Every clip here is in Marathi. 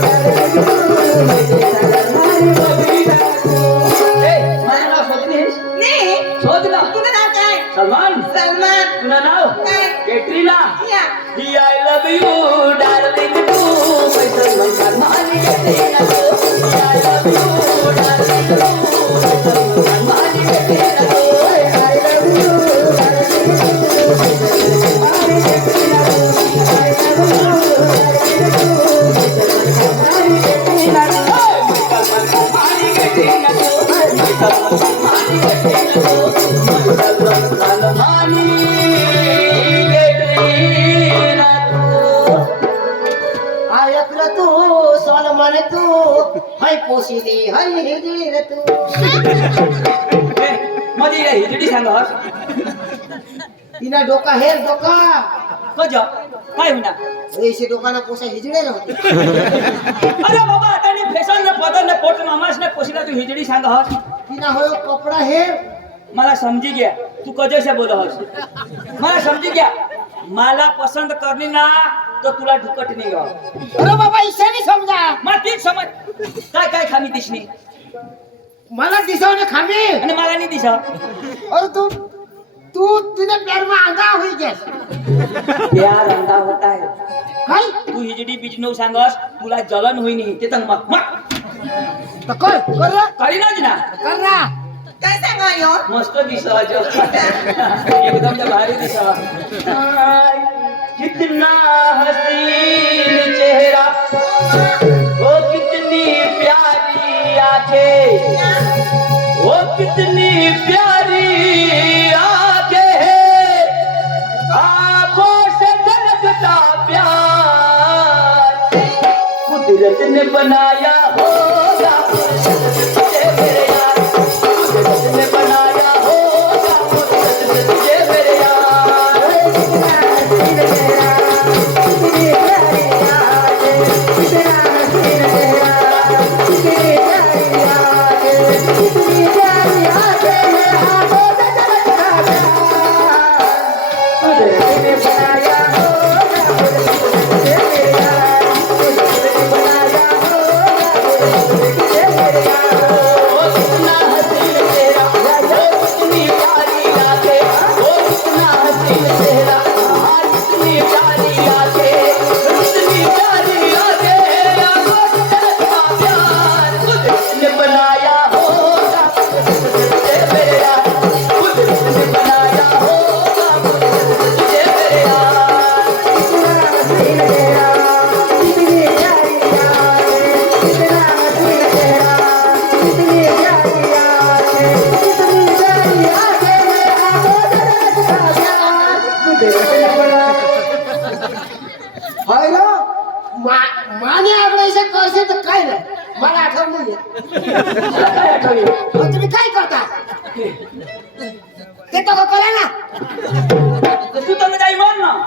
ए, मध्ये हिजडी सांग. तिना डोका हेर डोका. कज काय होईना? रेशे डोकाना पोसा हिजडे रे अरे बाबा आता ने फॅशन ने पदर ने पोट मामास ने पोशीला तू हिजडी सांग तिना होयो कपडा हेर. मला समजी गया तू कजसे बोल हस. मला समजी गया मला पसंत करनी ना तर तुला ढुकट नाही गाव अरे बाबा इसे नाही समजा. मला तीच समज. काय काय खामी दिसणी मला दिसवणे खामे आणि मला नाही दिसा अरे तू तू तिने प्यार में आंधा हुई गैस. प्यार अंधा होता है. काय? तू हिजडी बिजनव सांगस तुला जलन होईनी ते तर मग. मग. तर कर कर रे, करीनच ना. कर ना. काय सांगा यो? मस्त दिसत एकदम त्या भारी दिसत कितना हसीन चेहरा. वो कितनी प्यारी आंखें. प्यारी आपरा प्यार। कुदरत ने बनाया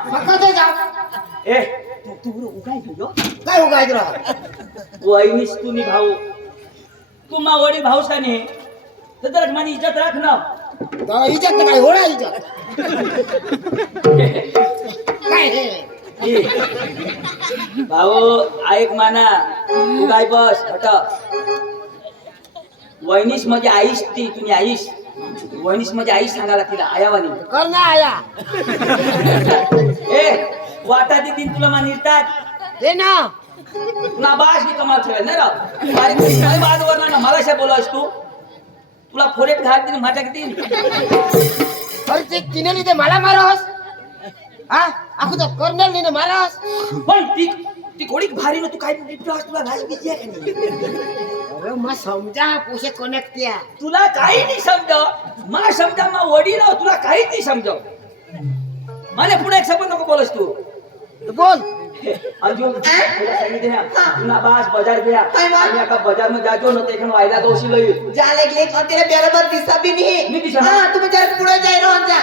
कसं जा ए तू तू उगाय काय उगायचं राहा वहिनीस तुम्ही भाऊ तू मा वडी भाऊसाने तर जरा माझी इज्जत राख ना इज्जत काय होणार इज्जत काय हे भाऊ ऐक माना उगाय बस हट वहिनीस म्हणजे आईस ती तुम्ही आईस वहिनीस म्हणजे आईस सांगायला तिला आयावानी कर ना आया. ए वाटा देतील तुला मा निरतात. हे ना. तुला बास की कमाल ठेवेल नाही राव. बारीक काय बाद वरना ना मला शा बोलास तू? तुला फोरेट घाल देईन माझ्या किती अरे ते तिने लिहिते मला मारावस. हा आखू तर कर्नल लिहिणे मारावस. पण ती ती घोडी भारी ना तू काय तुला राज भीती आहे का नाही? अरे मग समजा पोसे कनेक्ट किया तुला काही नाही समजाव मा समजा मा वडील आहो, तुला काहीच नाही समजाव मला पुढे एक शब्द नको बोलस तू. तू बोल अंजू तुला सांगितले ना तुला बास बाजार बा? आणि आता बाजारमध्ये जातो ना ते वायदा दोषी लई. ज्या लेख लेख तेरे बरोबर दिसा बी नाही. नाही दिसा. हा तुम्ही जरा पुढे जाय रोहन जा.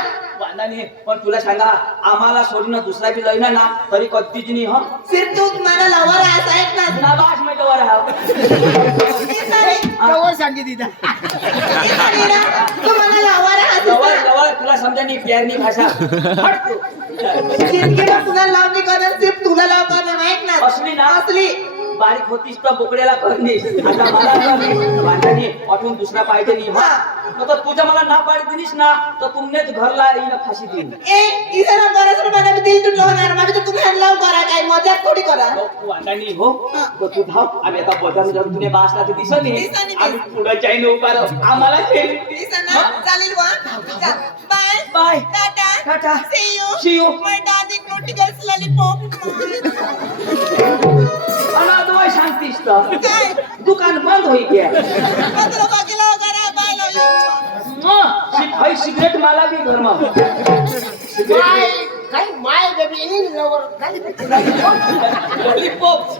नाही पण तुला सांगा आम्हाला सोडून दुसरा बी लई ना तरी कधीच नाही हा? फिर तू मला लवर आहेस ऐक ना. ना बास मी वर हा. हे सारी- कवर सांगितली त्या सारी ना, तू मला लवर आहेस लवर. लवर तुला समजा नाही प्यारनी भाषा. हट तू. जिंदगीला तुला लाव नाही करणार सिर्फ तुला लाव करणार ऐक ना असली ना? असली. बारीक होतीस तर बोकड्याला करलीस आता मला वाटून दुसरा पाहिजे नाही. हा. मग तर तुझ्या मला ना पाडी दिलीस ना तर तुमनेच घरला येईन फाशी देईन. ए दिल तू ठेवणार माझी तर तुम्ही हल्लाव करा काय मजाक थोडी करा. हो, हो. तर तू धाव आम्ही आता बजार जाऊन तुने बासला तर दिसत नाही. दिसत नाही. आम्ही पुढे जाईन उभा राहू आम्हाला चालेल वा bye. Bye. Tata. Tata. you. See you. my darling naughty girls तुम्हाला शांतीस तर काय दुकान बंद होई गया भाई सिगरेट मला भी घर में काही माय बेबी इन लवर काही लॉलीपॉप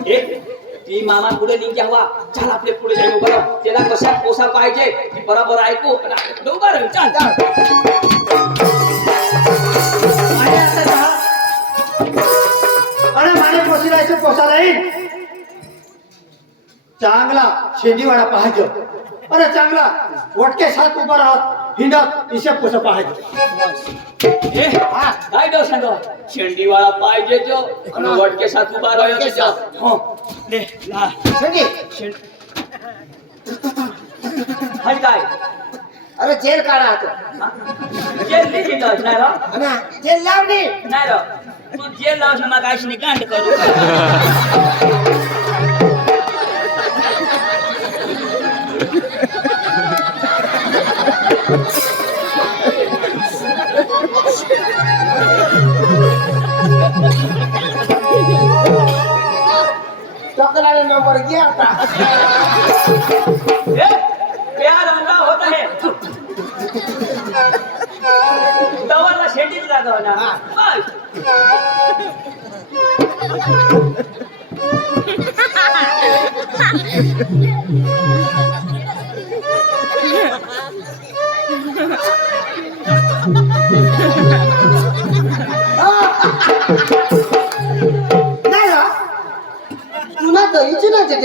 ती मामा पुढे निघ्या हवा चल आपले पुढे उभा राहू त्याला कशा पोसा पाहिजे ती बरोबर ऐकू राहू चल अरे माने पोसिलायचं पोसा राहील चांगला शेंडीवाडा पाहायचं. अरे चांगला वटके सात उभा राहत हिंडत इशे पोसा पाहायचं. ए हा काय डो सांग शेंडीवाळा पाहिजे जो आणि वटके साथ उभा राहू त्याच्यात. हो. ले ला हाय काय? अरे जेल काढा आता. हा? जेल नाही नाही रा ना जेल लावली नाही रा तू जेल लावस ना मग काय गांड करू. टकलाने नंबर घ्या आता. ए, प्यार होता होता है। दवाला शेंडी जागा हो ना। बस।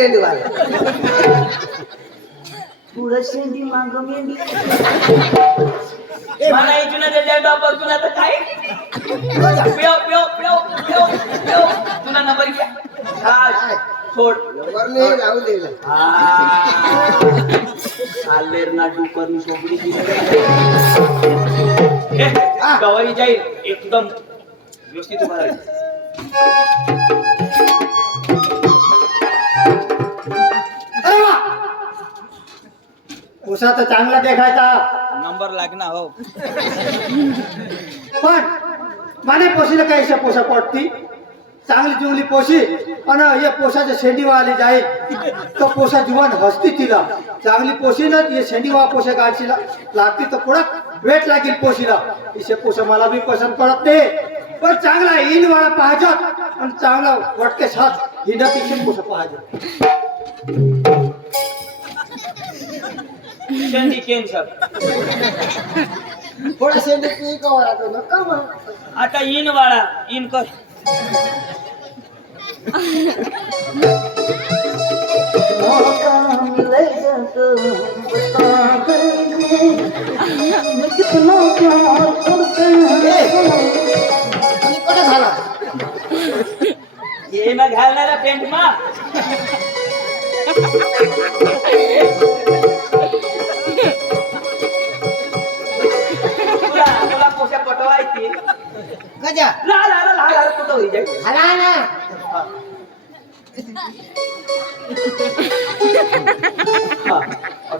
चिकन वाला. पुढं शेंडी मांग मेंढी. मला इथून त्याच्या डॉपर तुला तर काय? पिओ पिओ पिओ पिओ पिओ. तुला नंबर घ्या. हा, सोड. नंबर नाही लावू दिला आलेर ना डुकर सोबडी गवारी जाईल एकदम. व्यवस्थित उभा राहील पोसा तर चांगला देखायचा. नंबर लागना हो. पण माने पोशीला काही इशे पोसा पडती चांगली जुंगली पोशी आणि हे पोसाच्या शेंडीवाली जाईल तो पोसा जुवान हसती तिला. चांगली पोशी ना ये शेंडीवा पोशा गाडशीला लागती तर पुढं वेट लागेल पोशीला. इशे पोसा मला बी पसंत पडत नाही. पण चांगला इन वाला पाहिजेत आणि चांगला वटके साथ हिंडत इशे पोसा पाहिजे. शेंडी केन सर थोडा शेंडी पी नका म्हणा. आता इन वाळा इन कर. ये मग घालणारा पेंट मा.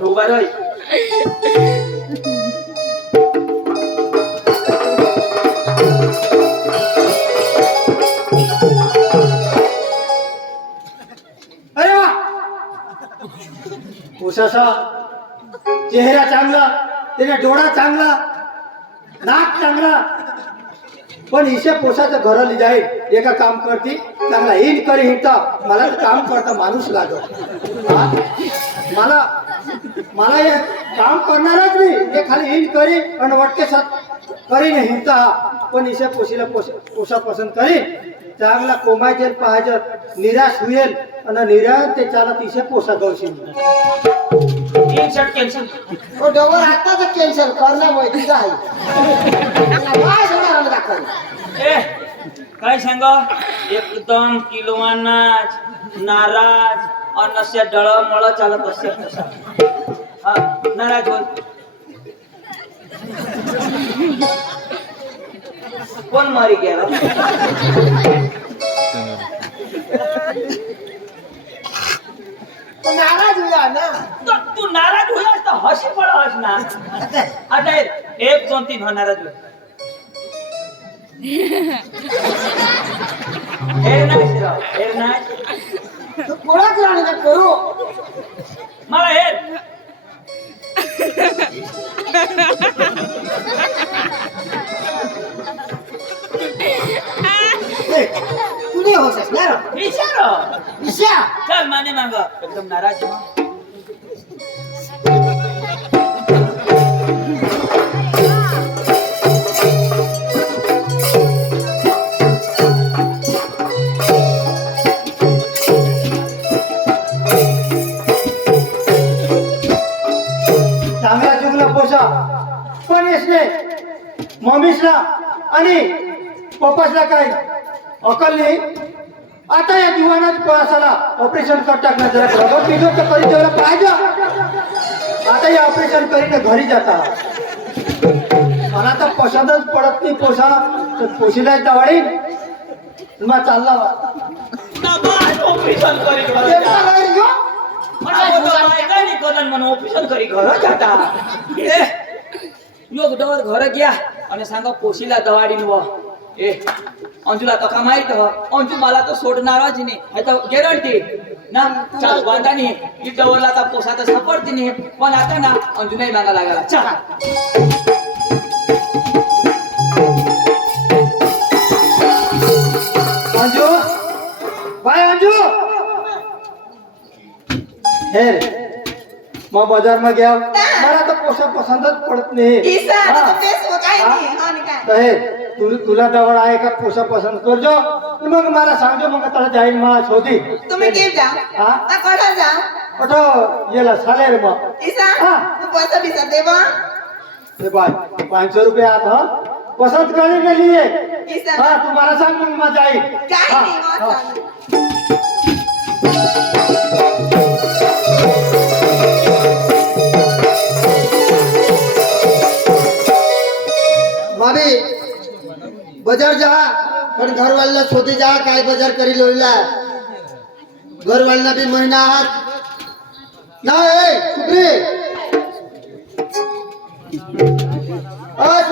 उभा अरे उसाचा चेहरा चांगला त्याचा डोळा चांगला नाक चांगला पण हिशे पोसाचं घराली जाईल एका काम करती चांगला हिंड करी हिंडता. मला काम करता माणूस लागत? मला मला हे काम करणारच मी हे खाली हिंड करी आणि वटके साथ करीन हिंडता हा. पण हिशे पोशीला पोस पोसा पसंत करीन. चांगला कोमायचे पाहायचं निराश होईल. आणि निराश ते चालत हिशे पोसा गवशील कॅन्सल तो डोंगर आताच कॅन्सल करण्यामुळे तिचा आहे. ए काय सांग? एकदम किलोवान नाच नाराज आणि अशा डळ मळ चालत असे हा नाराज होय कोण मारी गेला? तो नाराज होया ना? तू नाराज होईस तर हशी पडस ना. आता एक दोन तीन हो नाराज होय. तू कोणाच राहणे करू मला हेर ए, तू नाही होऊ शकणार विचार. चल माने मांग. एकदम नाराज मॉमीसला आणि पप्पासला काय? अकल नाही आता या दिवाणात पळसाला ऑपरेशन कर टाकणार जरा रगत बिगत तर कधी तेवढं पाहिजे आता हे ऑपरेशन करीन घरी जाता. मला आता पसंतच पडत नाही पोसा. तर पोशीला दवाडी मग चालला ऑपरेशन करी ऑपरेशन करी घर जाता. योग डोर घर घ्या. अने सांगो पोशीला दवाड़ी नुवा ए अंजुला तो कमाई तो हो अंजु माला तो सोड नाराज नहीं है तो ना चार बांदा नहीं ये दवाला तो पोसा तो सफर दी नहीं वो नाता ना अंजु नहीं मांगा लगा ला चार अंजु भाई हे मैं बाजार में गया मारा तो पोशा पसंद है पढ़ते नाही ईसा हा. आता बेस हो काय हा? नाही आणि काय? तर हे तुला जवळ आहे का? पोसा पसंत करजो मग मला सांगजो मग त्याला जाईन मला शोधी. तुम्ही केव जा. हा? आ जा. अठो येला सालेर मग ईसा हा. तू पैसा बिसा दे बा. हे बाय पाच सौ रुपये आत हा? पसंत करने के लिए ईसा हाँ तुम्हारा सांग मग मैं जाई काय हाँ, नाही हाँ. बजार जा पण घरवाल्याला सोडे जा काय बजार करी लोला घरवाल्यांना बी महिना हात नाही कुत्री. आज